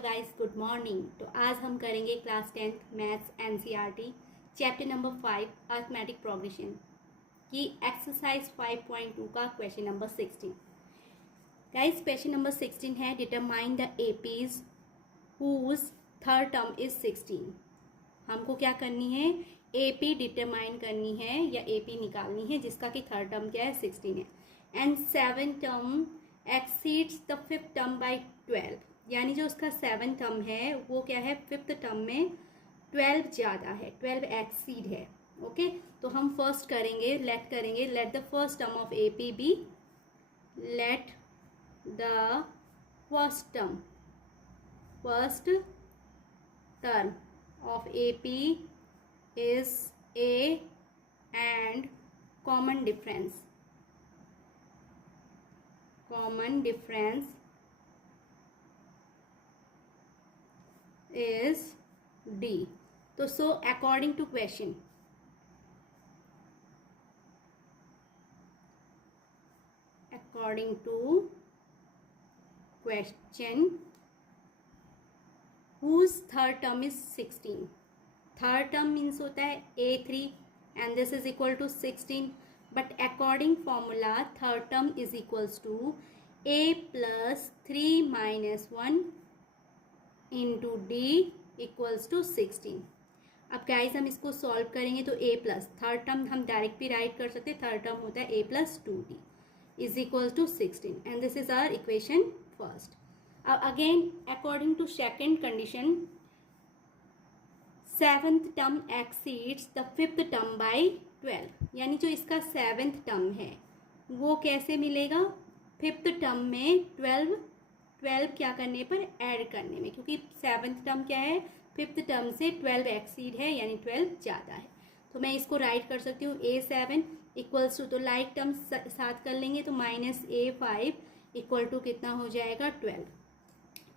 Hello guys, good morning. तो आज हम करेंगे class 10th maths NCERT chapter number 5 arithmetic progression की एक्सरसाइज 5.2 का question number 16। Guys question number 16 है determine the APs whose third term is 16। हमको क्या करनी है, एपी डिटरमाइन करनी है या एपी निकालनी है जिसका कि थर्ड टर्म क्या है 16 है। And 7 term exceeds the fifth term by 12, यानी जो उसका 7 टर्म है वो क्या है, फिफ्थ टर्म में 12 ज़्यादा है, 12 एक्सीड है। ओके तो हम फर्स्ट करेंगे, let the first term of A P be, let the first term of AP is A and common difference is D. तो so according to question, whose third term is 16. Third term means होता है A3 and this is equal to 16, but according formula third term is equals to A plus 3 minus 1 into D equals to 16। अब guys हम इसको solve करेंगे तो A plus third term हम direct भी write कर सकते हैं, थर्ड टर्म होता है A plus 2D is equals to 16 and this is our equation first. अब again according to second condition, seventh term exceeds the fifth term by 12, यानी जो इसका सेवन्थ टर्म है वो कैसे मिलेगा, फिफ्थ टर्म में 12 क्या करने पर, ऐड करने में, क्योंकि सेवन्थ टर्म क्या है, फिफ्थ टर्म से 12 एक्सीड है यानी 12 ज़्यादा है। तो मैं इसको राइट कर सकती हूँ A7 इक्वल्स टू, तो लाइक टर्म साथ कर लेंगे तो माइनस A5 इक्वल टू कितना हो जाएगा 12।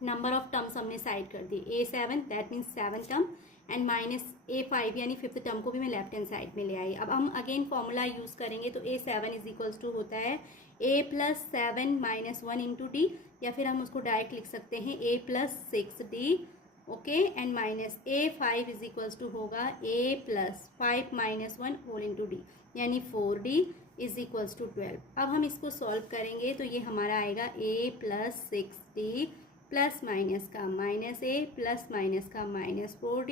नंबर ऑफ टर्म्स हमने साइड कर दी, A7 that means 7 term and minus A5 यानी फिफ्थ टर्म को भी मैं लेफ्ट हैंड साइड में ले आई। अब हम अगेन फॉर्मूला यूज़ करेंगे तो A7 इज इक्वल्स टू होता है A plus 7 minus 1 into D, या फिर हम उसको डायरेक्ट लिख सकते हैं A plus 6D। Okay and minus A5 is equals to होगा A plus 5 minus 1 whole into D यानी 4D इज इक्वल्स टू 12। अब हम इसको सॉल्व करेंगे तो ये हमारा आएगा A plus 6D plus minus का माइनस A प्लस माइनस का minus 4D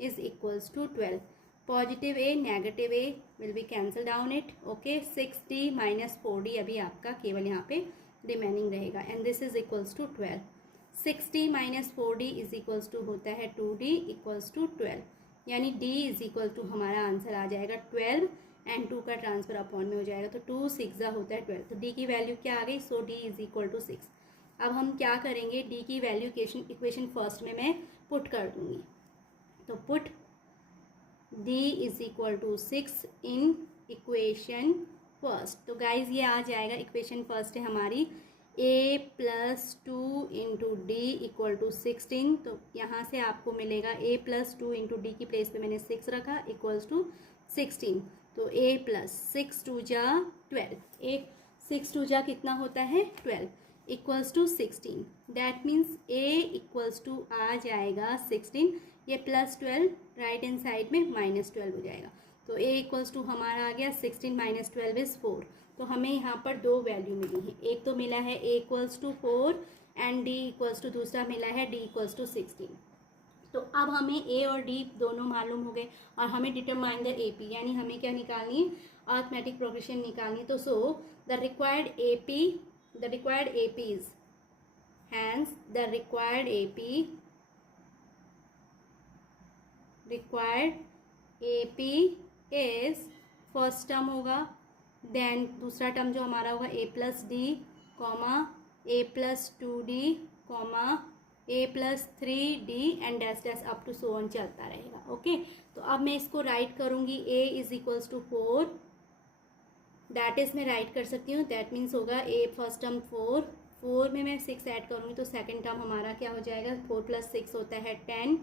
is equals to 12। Positive A negative A will be cancel down it. Okay 6D minus 4D अभी आपका केवल यहाँ पे रिमेनिंग रहेगा and this is equals to 12। 6D minus 4D is equals to होता है 2D equals to 12, यानी D is equal to हमारा आंसर आ जाएगा 12 एंड 2 का ट्रांसफर अपॉन में हो जाएगा तो 2 6 होता है 12, तो D की वैल्यू क्या आ गई, सो D इज इक्वल टू 6। अब हम क्या करेंगे, D की वैल्यू इक्वेशन फर्स्ट में मैं पुट कर दूंगी, तो put D is equal to 6 in equation first. तो गाइज ये आ जाएगा, इक्वेशन फर्स्ट है हमारी A plus 2 into D equal to 16, तो यहाँ से आपको मिलेगा A प्लस 2 इंटू डी की प्लेस पे मैंने 6 रखा इक्वल्स टू 16, तो A प्लस 6 2 जा 12, 6 2 जा कितना होता है 12 equals to 16, that means A equals to आ जाएगा 16, ये प्लस 12 राइट हैंड साइड में माइनस 12 हो जाएगा, तो A इक्वल्स टू हमारा आ गया 16 माइनस 12 इज 4। तो हमें यहाँ पर दो वैल्यू मिली है, एक तो मिला है A equals to 4 and D equals to दूसरा मिला है D इक्वल्स टू 16। तो अब हमें A और D दोनों मालूम हो गए और हमें डिटरमाइन द AP, यानी हमें क्या निकालनी है, अर्थमेटिक प्रोग्रेशन निकालनी। तो so the required APs, hence the required AP is first term होगा, देन दूसरा टर्म जो हमारा होगा A plus D comma A plus 2D comma A plus 3D and dash dash up to so on चलता रहेगा। Okay तो अब मैं इसको राइट करूँगी, A is equals to 4, that is मैं राइट कर सकती हूँ, दैट मीन्स होगा A फर्स्ट टर्म 4 में मैं 6 ऐड करूँगी तो सेकेंड टर्म हमारा क्या हो जाएगा, 4 प्लस 6 होता है 10,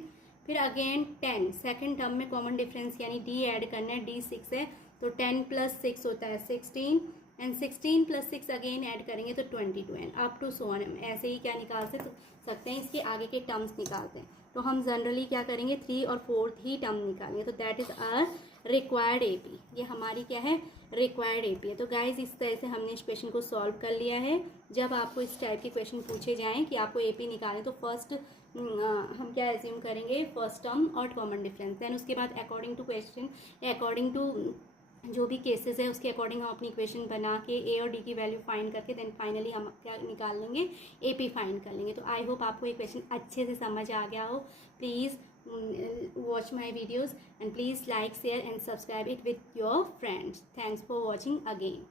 फिर अगेन 10 सेकेंड टर्म में कॉमन डिफरेंस यानी D ऐड करना है, D 6 है तो 10 प्लस 6 होता है 16 एंड 16 + 6 अगेन ऐड करेंगे तो 22 and up to so on. हम ऐसे ही क्या निकाल सकते हैं, इसके आगे के टर्म्स निकालते हैं। तो हम जनरली क्या करेंगे, 3 और 4th ही टर्म निकालेंगे। तो that is our required AP. ये हमारी क्या है, रिक्वायर्ड एपी है। तो गाइज इस तरह से हमने इस क्वेश्चन को सॉल्व कर लिया है। जब आपको इस टाइप के क्वेश्चन पूछे जाएँ कि आपको एपी निकालें तो फर्स्ट हम क्या एज्यूम करेंगे, फर्स्ट टर्म और कॉमन डिफरेंस। देन उसके बाद according to question, according to जो भी केसेस है उसके अकॉर्डिंग हम अपनी इक्वेशन बना के ए और डी की वैल्यू फाइंड करके देन फाइनली हम क्या निकाल लेंगे, एपी फाइंड कर लेंगे। तो आई होप आपको ये क्वेश्चन अच्छे से समझ आ गया हो। Please watch my videos and please like share and subscribe it with your friends. Thanks for watching again.